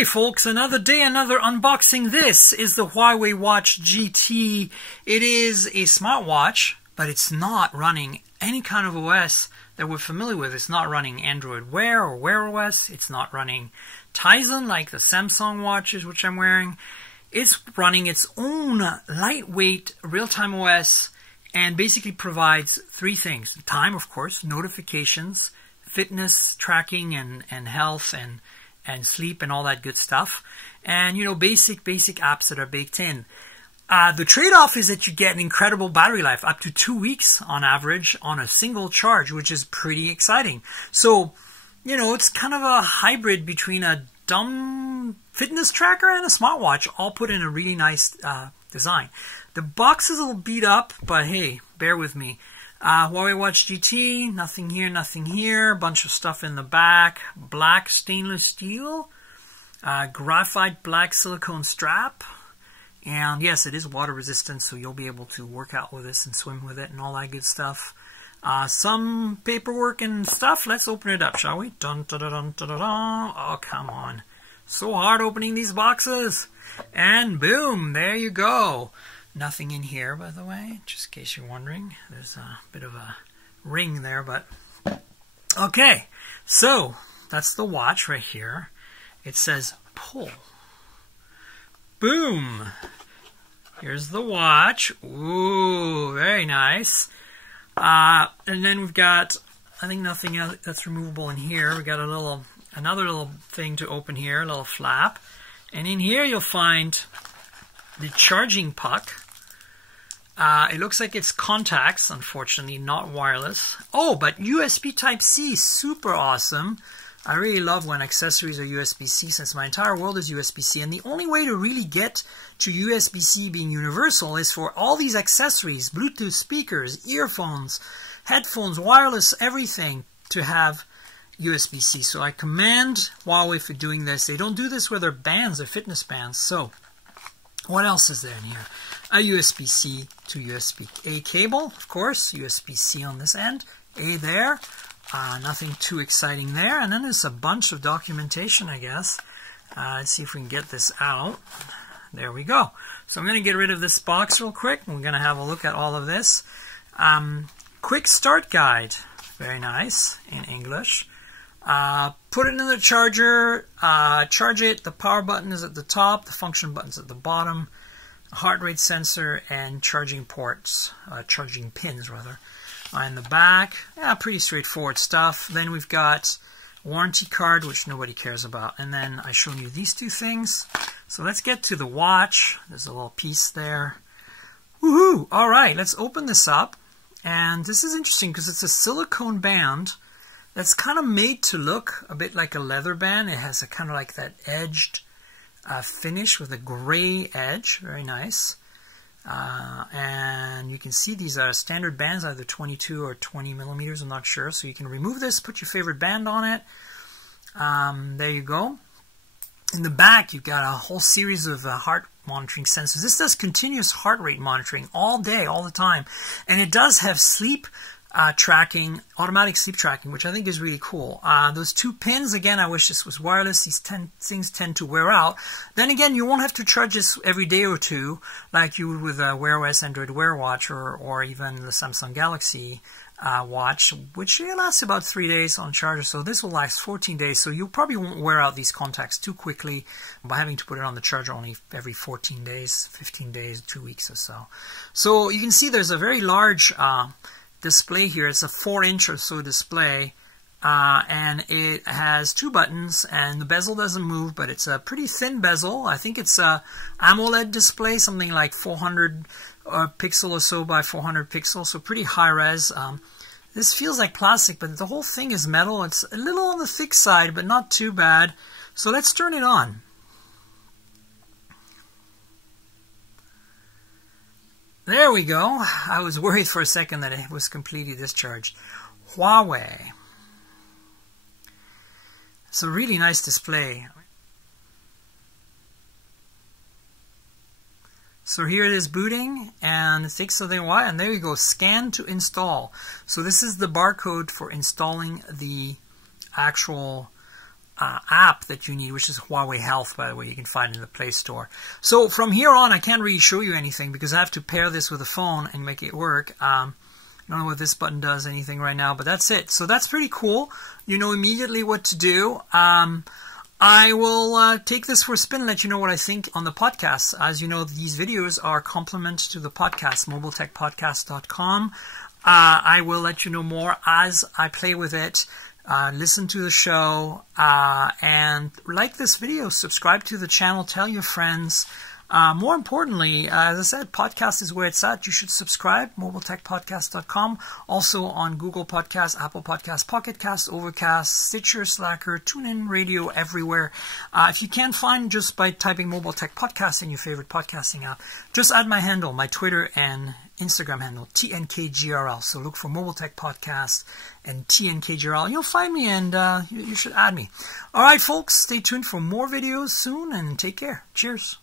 Okay, folks, another day, another unboxing. This is the Huawei Watch GT. It is a smartwatch, but it's not running any kind of OS that we're familiar with. It's not running Android Wear or Wear OS. It's not running Tizen like the Samsung watches, which I'm wearing. It's running its own lightweight real-time OS and basically provides three things. Time, of course, notifications, fitness tracking and health and sleep and all that good stuff. And, you know, basic apps that are baked in. The trade-off is that you get an incredible battery life, up to 2 weeks on average on a single charge, which is pretty exciting. So, you know, it's kind of a hybrid between a dumb fitness tracker and a smartwatch, all put in a really nice design. The box is a little beat up, but hey, bear with me. Huawei Watch GT, nothing here, bunch of stuff in the back, black stainless steel, graphite black silicone strap, and yes, it is water resistant, so you'll be able to work out with this and swim with it and all that good stuff. Some paperwork and stuff. Let's open it up, shall we? Dun, dun, dun, dun, dun, dun, dun. Oh, come on. So hard opening these boxes. And boom, there you go. Nothing in here, by the way, just in case you're wondering. There's a bit of a ring there, but... Okay, so that's the watch right here. It says pull. Boom! Here's the watch. Ooh, very nice. And then we've got, I think nothing else that's removable in here. We've got another little thing to open here, a little flap. And in here you'll find the charging puck. It looks like it's contacts, unfortunately, not wireless. Oh, but USB Type-C, super awesome. I really love when accessories are USB-C, since my entire world is USB-C. And the only way to really get to USB-C being universal is for all these accessories, Bluetooth speakers, earphones, headphones, wireless, everything, to have USB-C. So I commend Huawei for doing this. They don't do this with their bands, their fitness bands. So what else is there in here? A USB-C to USB-A cable, of course. USB-C on this end. A there. Nothing too exciting there. And then there's a bunch of documentation, I guess. Let's see if we can get this out. There we go. So I'm going to get rid of this box real quick. We're going to have a look at all of this. Quick start guide. Very nice in English. Put it in the charger. Charge it. The power button is at the top. The function button's at the bottom. Heart rate sensor and charging ports. Charging pins, rather. In the back, yeah, pretty straightforward stuff. Then we've got warranty card, which nobody cares about. And then I showed you these two things. So let's get to the watch. There's a little piece there. Woohoo! All right, let's open this up. And this is interesting because it's a silicone band that's kind of made to look a bit like a leather band. It has a kind of like that edged finish with a gray edge. Very nice. And you can see these are standard bands, either 22 or 20 millimeters, I'm not sure. So you can remove this, put your favorite band on it. There you go. In the back, you've got a whole series of heart monitoring sensors. This does continuous heart rate monitoring all day, all the time. And it does have sleep tracking, automatic sleep tracking, which I think is really cool. Those two pins, again, I wish this was wireless. These things tend to wear out. Then again, you won't have to charge this every day or two like you would with a Wear OS Android Wear watch or even the Samsung Galaxy watch, which lasts about 3 days on charger. So this will last 14 days. So you probably won't wear out these contacts too quickly by having to put it on the charger only every 14 days, 15 days, 2 weeks or so. So you can see there's a very large display here. It's a 4-inch or so display, and it has 2 buttons, and the bezel doesn't move, but it's a pretty thin bezel. I think it's a AMOLED display, something like 400 pixel or so by 400 pixels, so pretty high res. This feels like plastic, but the whole thing is metal. It's a little on the thick side, but not too bad. So let's turn it on. There we go. I was worried for a second that it was completely discharged. Huawei. It's a really nice display. So here it is booting, and it takes a while, and there you go, scan to install. So this is the barcode for installing the actual app that you need, which is Huawei Health, by the way. You can find it in the Play Store. So from here on, I can't really show you anything because I have to pair this with a phone and make it work. I don't know what this button does anything right now, but that's it. So that's pretty cool. You know immediately what to do. I will take this for a spin and let you know what I think on the podcast. As you know, these videos are complement to the podcast, mobiletechpodcast.com. I will let you know more as I play with it. Listen to the show and like this video, subscribe to the channel, tell your friends. More importantly, as I said, podcast is where it's at. You should subscribe, mobiletechpodcast.com. Also on Google Podcasts, Apple Podcasts, Pocket Casts, Overcast, Stitcher, Slacker, TuneIn Radio, everywhere. If you can't find just by typing Mobile Tech Podcast in your favorite podcasting app, just add my handle, my Twitter and Instagram handle, TNKGRL. So look for Mobile Tech Podcast and TNKGRL. And you'll find me and you should add me. All right, folks, stay tuned for more videos soon and take care. Cheers.